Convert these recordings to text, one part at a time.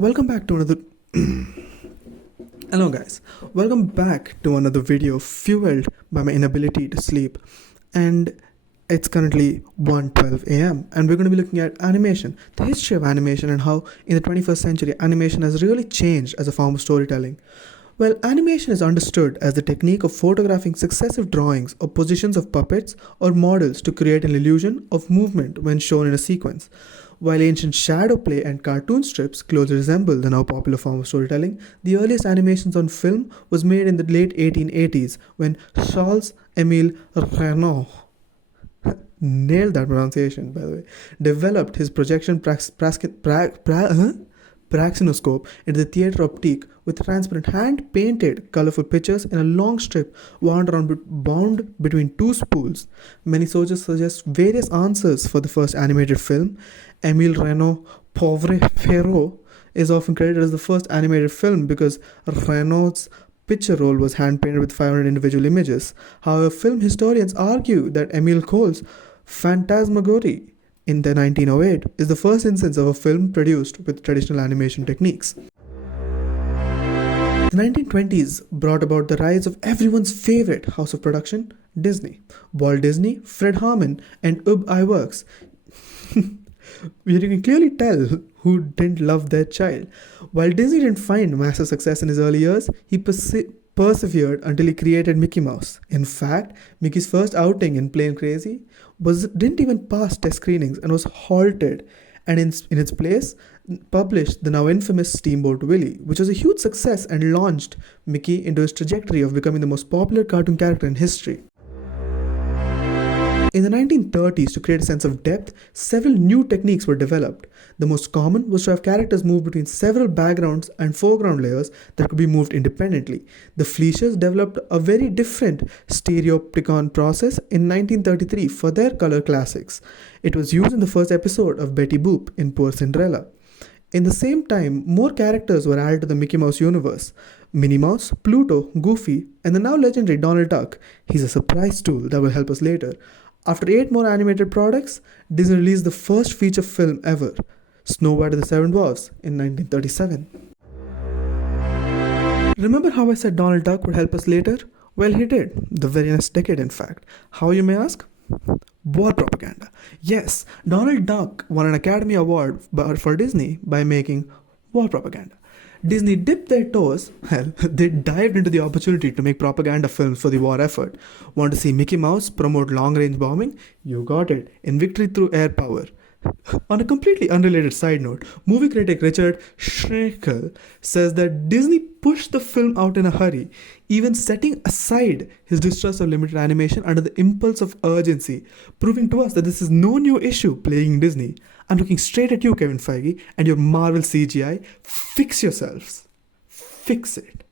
Welcome back to another. Hello, guys. Welcome back to another video fueled by my inability to sleep. And it's currently 1:12 a.m. and we're going to be looking at animation, the history of animation, and how in the 21st century animation has really changed as a form of storytelling. Well, animation is understood as the technique of photographing successive drawings or positions of puppets or models to create an illusion of movement when shown in a sequence. While ancient shadow play and cartoon strips closely resemble the now popular form of storytelling, the earliest animations on film was made in the late 1880s when Charles-Émile Reynaud, nailed that pronunciation by the way, developed his projection praxinoscope into the theatre optique with transparent hand-painted colorful pictures in a long strip bound between two spools. Many sources suggest various answers for the first animated film. Émile Reynaud Pauvre Pharaoh is often credited as the first animated film because Reynaud's picture roll was hand-painted with 500 individual images. However, film historians argue that Émile Cole's Phantasmagorie in the 1908 is the first instance of a film produced with traditional animation techniques. The 1920s brought about the rise of everyone's favorite house of production, Disney. Walt Disney, Fred Harmon, and Ub Iwerks. You can clearly tell who didn't love their child. While Disney didn't find massive success in his early years, he persevered until he created Mickey Mouse. In fact, Mickey's first outing in Plain Crazy didn't even pass test screenings and was halted, and in its place published the now infamous Steamboat Willie, which was a huge success and launched Mickey into his trajectory of becoming the most popular cartoon character in history. In the 1930s, to create a sense of depth, several new techniques were developed. The most common was to have characters move between several backgrounds and foreground layers that could be moved independently. The Fleishers developed a very different stereopticon process in 1933 for their color classics. It was used in the first episode of Betty Boop in Poor Cinderella. In the same time, more characters were added to the Mickey Mouse universe. Minnie Mouse, Pluto, Goofy, and the now legendary Donald Duck. He's a surprise tool that will help us later. After 8 more animated products, Disney released the first feature film ever, Snow White and the Seven Dwarfs, in 1937. Remember how I said Donald Duck would help us later? Well, he did, the very next decade in fact. How, you may ask? War propaganda. Yes, Donald Duck won an Academy Award for Disney by making war propaganda. Disney dipped their toes, they dived into the opportunity to make propaganda films for the war effort. Want to see Mickey Mouse promote long-range bombing? You got it, in Victory Through Air Power. On a completely unrelated side note, movie critic Richard Schreikel says that Disney pushed the film out in a hurry, even setting aside his distrust of limited animation under the impulse of urgency, proving to us that this is no new issue plaguing Disney. I'm looking straight at you, Kevin Feige, and your Marvel CGI. Fix yourselves. Fix it.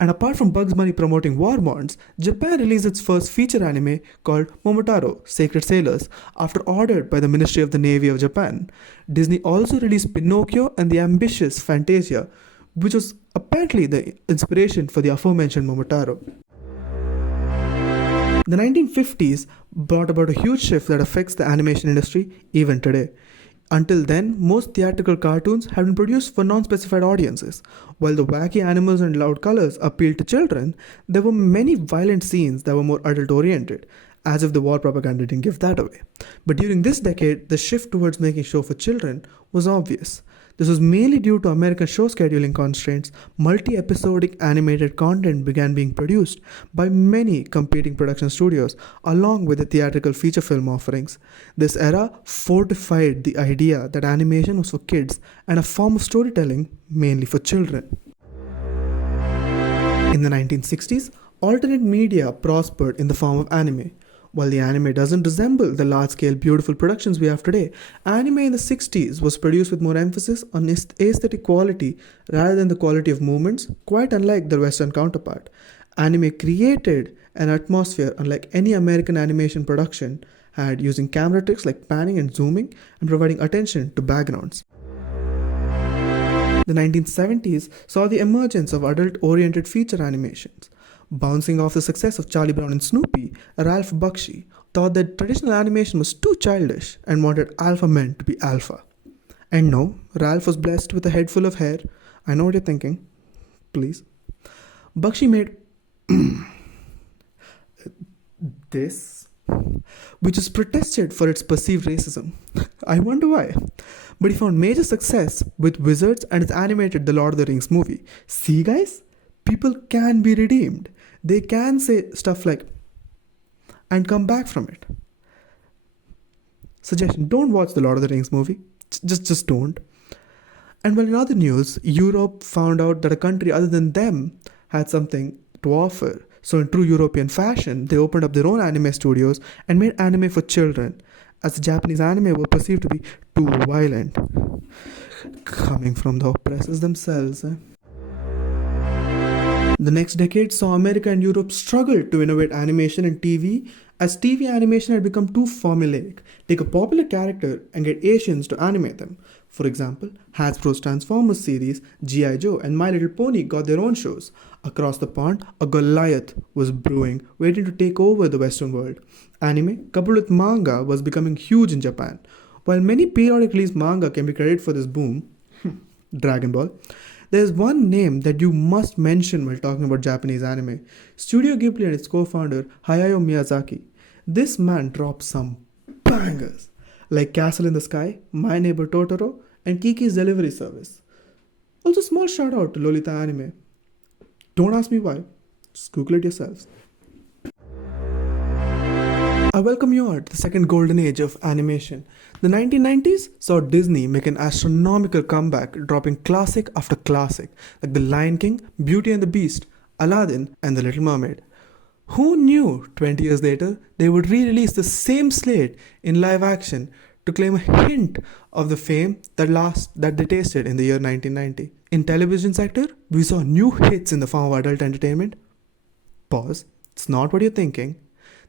And apart from Bugs Bunny promoting war bonds, Japan released its first feature anime called Momotaro, Sacred Sailors, after order by the Ministry of the Navy of Japan. Disney also released Pinocchio and the ambitious Fantasia, which was apparently the inspiration for the aforementioned Momotaro. The 1950s brought about a huge shift that affects the animation industry even today. Until then, most theatrical cartoons had been produced for non-specified audiences. While the wacky animals and loud colors appealed to children, there were many violent scenes that were more adult-oriented, as if the war propaganda didn't give that away. But during this decade, the shift towards making show for children was obvious. This was mainly due to American show scheduling constraints. Multi-episodic animated content began being produced by many competing production studios, along with the theatrical feature film offerings. This era fortified the idea that animation was for kids and a form of storytelling mainly for children. In the 1960s, alternate media prospered in the form of anime. While the anime doesn't resemble the large-scale beautiful productions we have today, anime in the 60s was produced with more emphasis on aesthetic quality rather than the quality of movements, quite unlike their Western counterpart. Anime created an atmosphere unlike any American animation production had, using camera tricks like panning and zooming and providing attention to backgrounds. The 1970s saw the emergence of adult-oriented feature animations. Bouncing off the success of Charlie Brown and Snoopy, Ralph Bakshi thought that traditional animation was too childish and wanted alpha men to be alpha. And no, Ralph was blessed with a head full of hair. I know what you're thinking. Please. Bakshi made this, which is protested for its perceived racism. I wonder why. But he found major success with Wizards and his animated The Lord of the Rings movie. See, guys? People can be redeemed. They can say stuff like, and come back from it. Suggestion, don't watch the Lord of the Rings movie. Just don't. And well, in other news, Europe found out that a country other than them had something to offer. So in true European fashion, they opened up their own anime studios and made anime for children, as the Japanese anime were perceived to be too violent. Coming from the oppressors themselves. The next decade saw America and Europe struggle to innovate animation and TV, as TV animation had become too formulaic. Take a popular character and get Asians to animate them. For example, Hasbro's Transformers series, G.I. Joe, and My Little Pony got their own shows. Across the pond, a Goliath was brewing, waiting to take over the Western world. Anime, coupled with manga, was becoming huge in Japan. While many periodic release manga can be credited for this boom, Dragon Ball, there's one name that you must mention while talking about Japanese anime. Studio Ghibli and its co-founder, Hayao Miyazaki. This man dropped some bangers, like Castle in the Sky, My Neighbor Totoro, and Kiki's Delivery Service. Also, small shout out to Lolita Anime. Don't ask me why, just Google it yourselves. I welcome you all to the second golden age of animation. The 1990s saw Disney make an astronomical comeback, dropping classic after classic, like The Lion King, Beauty and the Beast, Aladdin, and The Little Mermaid. Who knew 20 years later they would re-release the same slate in live action to claim a hint of the fame that they tasted in the year 1990? In television sector, we saw new hits in the form of adult entertainment. Pause. It's not what you're thinking.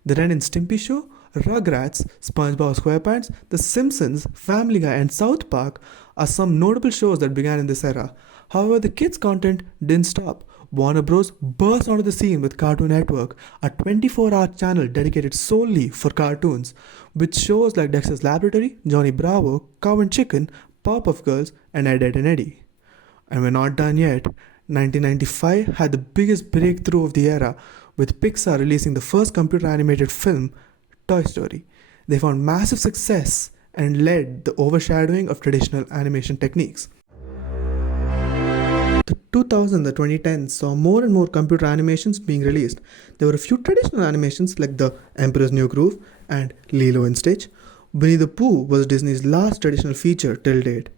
The Ren and Stimpy Show, Rugrats, SpongeBob SquarePants, The Simpsons, Family Guy, and South Park are some notable shows that began in this era. However, the kids' content didn't stop. Warner Bros. Burst onto the scene with Cartoon Network, a 24-hour channel dedicated solely for cartoons, with shows like Dexter's Laboratory, Johnny Bravo, Cow and Chicken, Powerpuff Girls, and Ed, Edd n Eddy. And we're not done yet. 1995 had the biggest breakthrough of the era, with Pixar releasing the first computer animated film, Toy Story. They found massive success and led the overshadowing of traditional animation techniques. The 2000s, the 2010s saw more and more computer animations being released. There were a few traditional animations like The Emperor's New Groove and Lilo and Stitch. Winnie the Pooh was Disney's last traditional feature till date.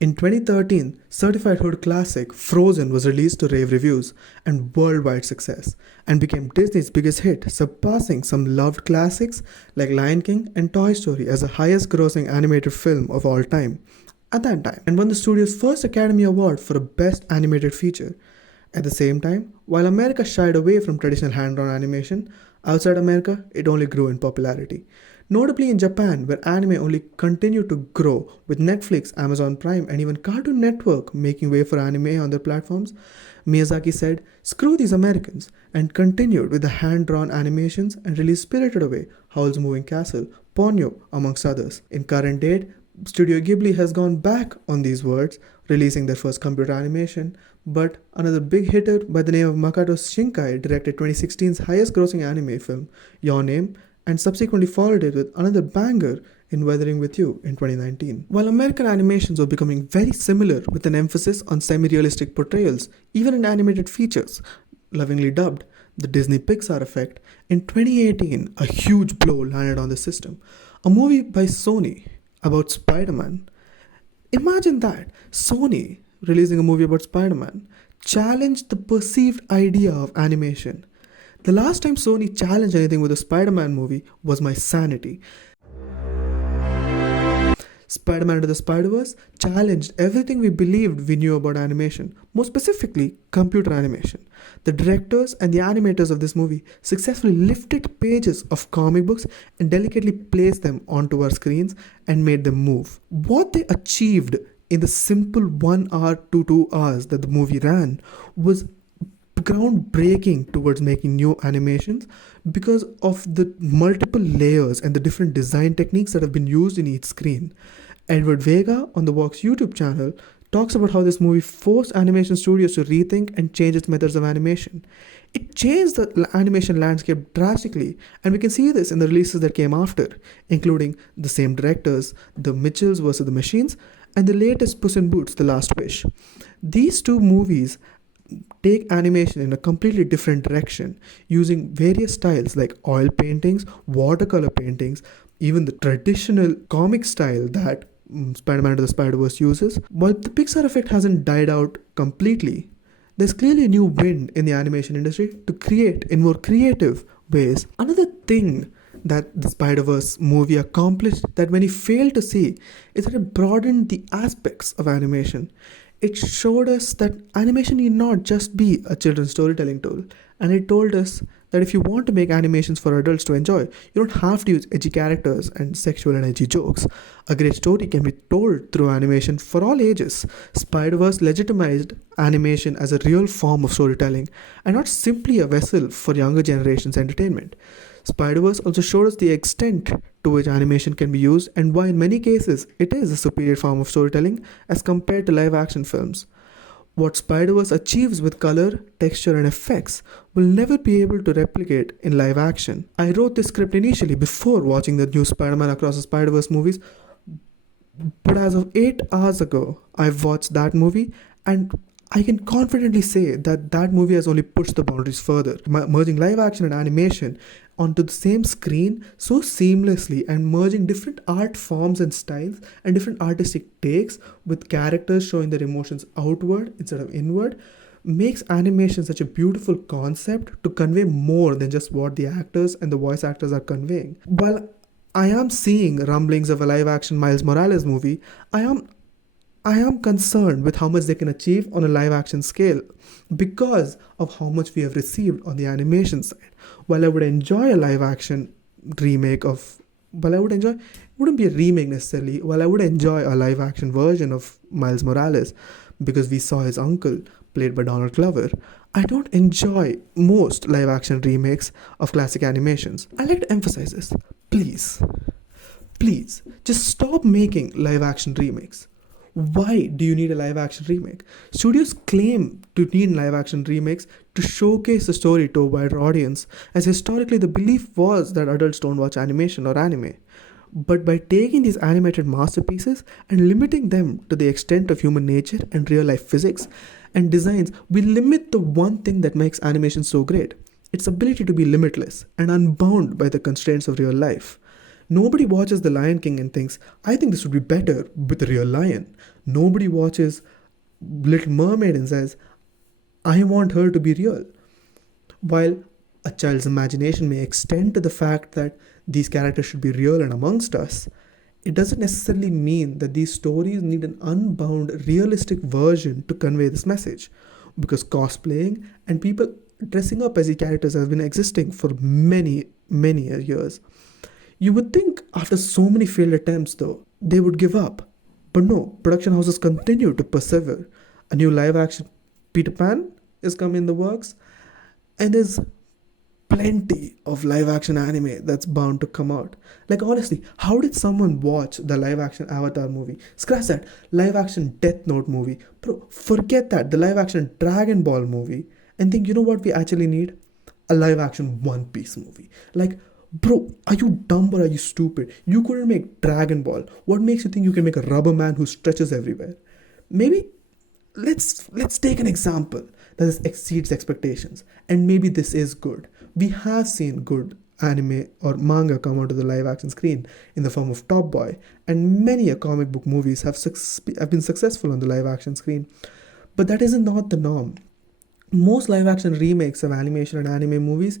In 2013, certified hood classic Frozen was released to rave reviews and worldwide success, and became Disney's biggest hit, surpassing some loved classics like Lion King and Toy Story as the highest grossing animated film of all time at that time, and won the studio's first Academy Award for a Best Animated Feature. At the same time, while America shied away from traditional hand-drawn animation, outside America it only grew in popularity. Notably in Japan, where anime only continued to grow, with Netflix, Amazon Prime, and even Cartoon Network making way for anime on their platforms, Miyazaki said, "Screw these Americans," and continued with the hand-drawn animations and released Spirited Away, Howl's Moving Castle, Ponyo, amongst others. In current date, Studio Ghibli has gone back on these words, releasing their first computer animation, but another big hitter by the name of Makoto Shinkai directed 2016's highest grossing anime film, Your Name, and subsequently followed it with another banger in Weathering With You in 2019. While American animations were becoming very similar with an emphasis on semi-realistic portrayals, even in animated features, lovingly dubbed the Disney Pixar effect, in 2018 a huge blow landed on the system. A movie by Sony about Spiderman. Imagine that, Sony releasing a movie about Spiderman challenged the perceived idea of animation. The last time Sony challenged anything with a Spider-Man movie was my sanity. Spider-Man Into the Spider-Verse challenged everything we believed we knew about animation, more specifically, computer animation. The directors and the animators of this movie successfully lifted pages of comic books and delicately placed them onto our screens and made them move. What they achieved in the simple 1 hour to 2 hours that the movie ran was groundbreaking towards making new animations because of the multiple layers and the different design techniques that have been used in each screen. Edward Vega on the Vox YouTube channel talks about how this movie forced animation studios to rethink and change its methods of animation. It changed the animation landscape drastically, and we can see this in the releases that came after, including the same directors, The Mitchells vs. the Machines, and the latest Puss in Boots: The Last Wish. These two movies take animation in a completely different direction, using various styles like oil paintings, watercolor paintings, even the traditional comic style that Spider-Man to the Spider-Verse uses. While the Pixar effect hasn't died out completely, there's clearly a new wind in the animation industry to create in more creative ways. Another thing that the Spider-Verse movie accomplished that many failed to see is that it broadened the aspects of animation. It showed us that animation need not just be a children's storytelling tool, and it told us that if you want to make animations for adults to enjoy, you don't have to use edgy characters and sexual and edgy jokes. A great story can be told through animation for all ages. Spider-Verse legitimized animation as a real form of storytelling and not simply a vessel for younger generations' entertainment. Spider-Verse also showed us the extent to which animation can be used and why in many cases it is a superior form of storytelling as compared to live-action films. What Spider-Verse achieves with color, texture and effects will never be able to replicate in live action. I wrote this script initially before watching the new Spider-Man Across the Spider-Verse movies, but as of 8 hours ago, I've watched that movie and I can confidently say that that movie has only pushed the boundaries further, merging live action and animation onto the same screen so seamlessly and merging different art forms and styles and different artistic takes with characters showing their emotions outward instead of inward makes animation such a beautiful concept to convey more than just what the actors and the voice actors are conveying. While I am seeing rumblings of a live action Miles Morales movie, I am concerned with how much they can achieve on a live action scale because of how much we have received on the animation side. While I would enjoy a live action remake of, it wouldn't be a remake necessarily, while I would enjoy a live action version of Miles Morales because we saw his uncle played by Donald Glover, I don't enjoy most live action remakes of classic animations. I like to emphasize this. Please, just stop making live action remakes. Why do you need a live action remake? Studios claim to need live action remakes to showcase the story to a wider audience, as historically the belief was that adults don't watch animation or anime. But by taking these animated masterpieces and limiting them to the extent of human nature and real life physics and designs, we limit the one thing that makes animation so great: its ability to be limitless and unbound by the constraints of real life. Nobody watches The Lion King and thinks, I think this would be better with a real lion. Nobody watches Little Mermaid and says, I want her to be real. While a child's imagination may extend to the fact that these characters should be real and amongst us, it doesn't necessarily mean that these stories need an unbound, realistic version to convey this message. Because cosplaying and people dressing up as these characters have been existing for many, many years. You would think after so many failed attempts though, they would give up. But no, production houses continue to persevere. A new live action Peter Pan is coming in the works, and there's plenty of live action anime that's bound to come out. Like honestly, how did someone watch the live action Avatar movie? Scratch that, live action Death Note movie. Bro, forget that, the live action Dragon Ball movie, and think, you know what we actually need? A live action One Piece movie. Like, bro, are you dumb or are you stupid? You couldn't make Dragon Ball. What makes you think you can make a rubber man who stretches everywhere? Maybe let's take an example that exceeds expectations, and maybe this is good. We have seen good anime or manga come onto the live action screen in the form of Top Boy, and many comic book movies have been successful on the live action screen. But that isn't not the norm. Most live action remakes of animation and anime movies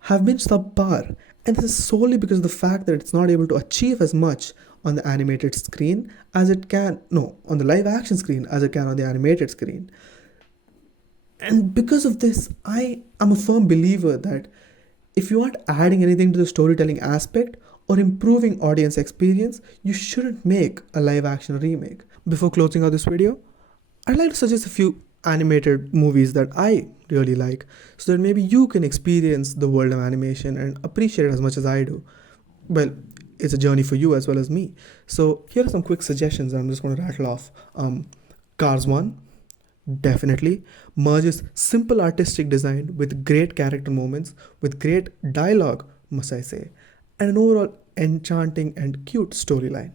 have been subpar, and this is solely because of the fact that it's not able to achieve as much on the animated screen as it can, no, on the live action screen as it can on the animated screen. And because of this, I am a firm believer that if you aren't adding anything to the storytelling aspect or improving audience experience, you shouldn't make a live action remake. Before closing out this video, I'd like to suggest a few animated movies that I really like, so that maybe you can experience the world of animation and appreciate it as much as I do. Well, it's a journey for you as well as me. So here are some quick suggestions I'm just going to rattle off. Cars 1, definitely merges simple artistic design with great character moments, with great dialogue, must I say, and an overall enchanting and cute storyline.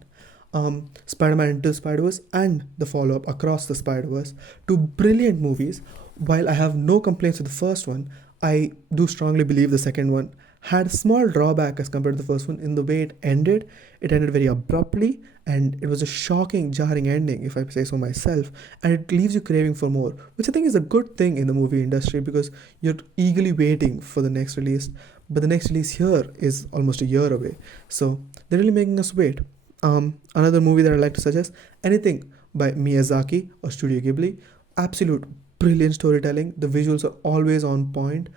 Spider-Man Into the Spider-Verse and the follow-up Across the Spider-Verse, two brilliant movies. While I have no complaints with the first one, I do strongly believe the second one had a small drawback as compared to the first one in the way it ended. It ended very abruptly, and it was a shocking, jarring ending, if I say so myself, and it leaves you craving for more, which I think is a good thing in the movie industry because you're eagerly waiting for the next release. But the next release here is almost a year away, so they're really making us wait. Another movie that I'd like to suggest, anything by Miyazaki or Studio Ghibli, absolute brilliant storytelling. The visuals are always on point.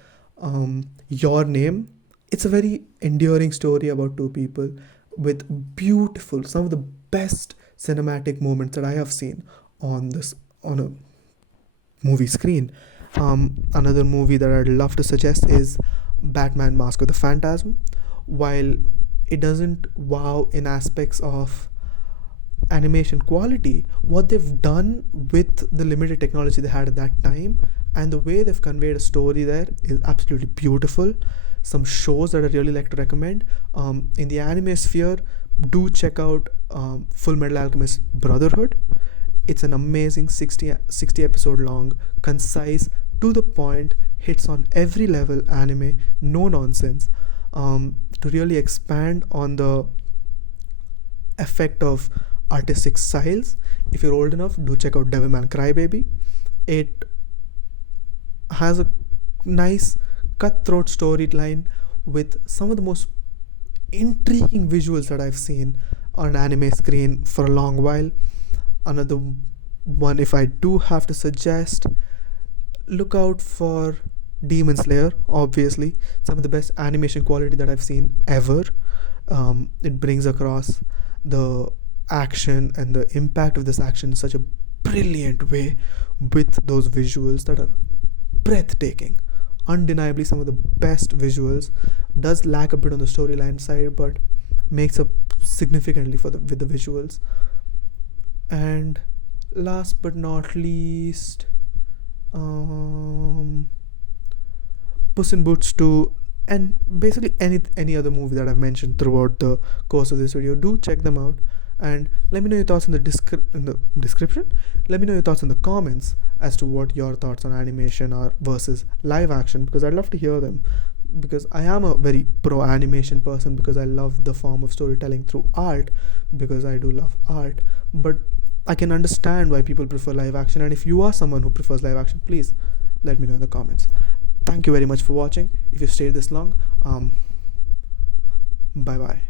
Your Name, it's a very enduring story about two people with beautiful, some of the best cinematic moments that I have seen on a movie screen. Another movie that I'd love to suggest is Batman Mask of the Phantasm. While it doesn't wow in aspects of animation quality, what they've done with the limited technology they had at that time and the way they've conveyed a story there is absolutely beautiful. Some shows that I really like to recommend, in the anime sphere, do check out Full Metal Alchemist Brotherhood. It's an amazing 60 episode long, concise, to the point, hits on every level anime, no nonsense, to really expand on the effect of artistic styles. If you're old enough, do check out Devilman Crybaby. It has a nice cutthroat storyline with some of the most intriguing visuals that I've seen on an anime screen for a long while. Another one, if I do have to suggest, look out for Demon Slayer. Obviously, some of the best animation quality that I've seen ever. It brings across the action and the impact of this action in such a brilliant way with those visuals that are breathtaking. Undeniably some of the best visuals. Does lack a bit on the storyline side, but makes up significantly with the visuals. And last but not least, Puss in Boots 2, and basically any other movie that I've mentioned throughout the course of this video. Do check them out and let me know your thoughts in the description. Let me know your thoughts in the comments as to what your thoughts on animation are versus live action, because I'd love to hear them, because I am a very pro animation person, because I love the form of storytelling through art, because I do love art. But I can understand why people prefer live action, and if you are someone who prefers live action, please let me know in the comments. Thank you very much for watching. If you stayed this long, bye bye.